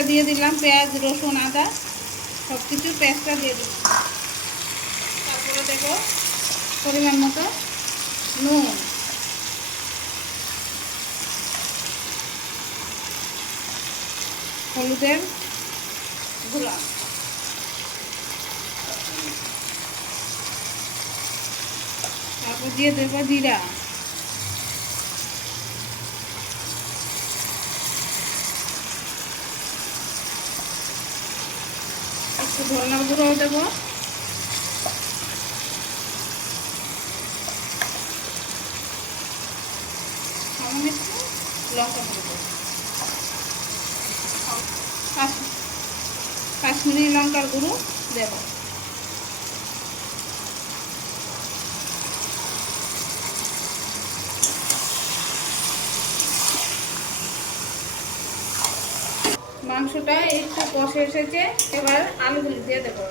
পেঁয়াজটা দিয়ে দিলাম, পেঁয়াজ রসুন আদা সব কিছু পেঁয়াজটা দিয়ে দিলাম। তারপরে দেবো পরিমাণ মতো নুন, হলুদের গুঁড়া, তারপর দিয়ে দেবো জিরা, একটু ধনিয়ার গুঁড়োও দেবো, সামান্য একটু লঙ্কা গুঁড়ো দেবো, কাশ্মীরি লঙ্কার গুঁড়ো দেবো। মাংসটা একটু কষে এসেছে, এবার আলুগুলি দিয়ে দেবো।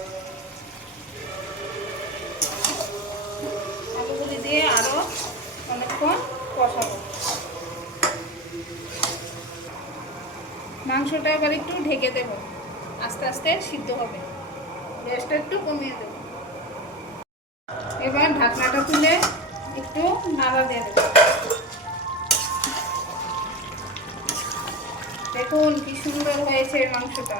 আলুগুলি দিয়ে আরো অনেকক্ষণ কষাবো। মাংসটা এবার একটু ঢেকে দেবো, আস্তে আস্তে সিদ্ধ হবে। গ্যাসটা একটু কমিয়ে দেবো। এবার ঢাকনাটা তুলে একটু নাড়া দিয়ে দেবো। দেখুন কি সুন্দর হয়েছে মাংসটা।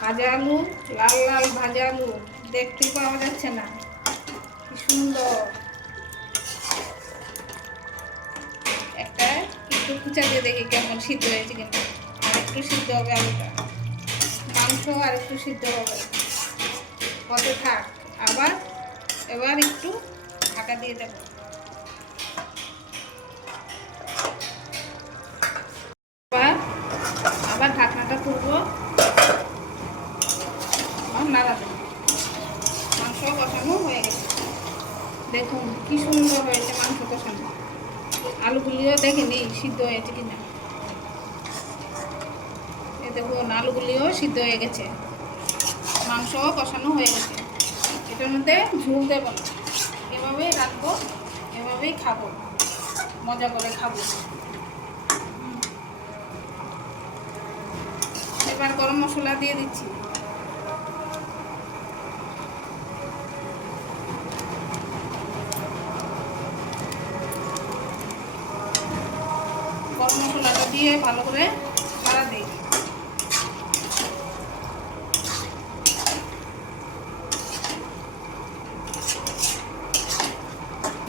ভাজা আলু, লাল লাল ভাজা আলু দেখতে পাওয়া যাচ্ছে না, কি সুন্দর। একটা একটু কুচা দিয়ে দেখি কেমন সিদ্ধ হয়েছে কিনা। আর একটু সিদ্ধ হবে আলুটা, মাংস আর একটু সিদ্ধ হবে, হতে থাক। এবার একটু ঢাকা দিয়ে দেবো। আবার ঢাকনাটা তুলবো, নাড়া দেবো। মাংস কষানো হয়ে গেছে, দেখুন কি সুন্দর হয়েছে মাংস কষানো। আলুগুলিও দেখেনি সিদ্ধ হয়েছে কিনা। এই দেখুন আলুগুলিও সিদ্ধ হয়ে গেছে, মাংসও কষানো হয়ে গেছে। এটার মধ্যে ঝোল দেবো না, এভাবেই রাখবো, এভাবেই খাবো, মজা করে খাবো। এবার গরম মশলা দিয়ে দিচ্ছি। গরম মশলাটা দিয়ে ভালো করে নাড়া দিই।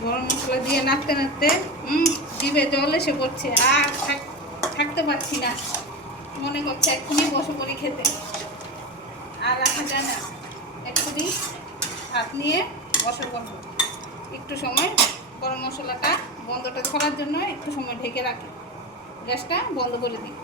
গরম মশলা দিয়ে নাড়তে নাড়তে জিভে জল এসে পড়ছে, আর থাকতে পারছি না, মনে করছে এক্ষুনি বসে পড়ি খেতে, আর রাখা যায় না। এক্ষুনি হাত নিয়ে বসে পড়ব। একটু সময় গরম মশলাটা গন্ধটা ধরার জন্য একটু সময় ঢেকে রাখি, গ্যাসটা বন্ধ করে দিই।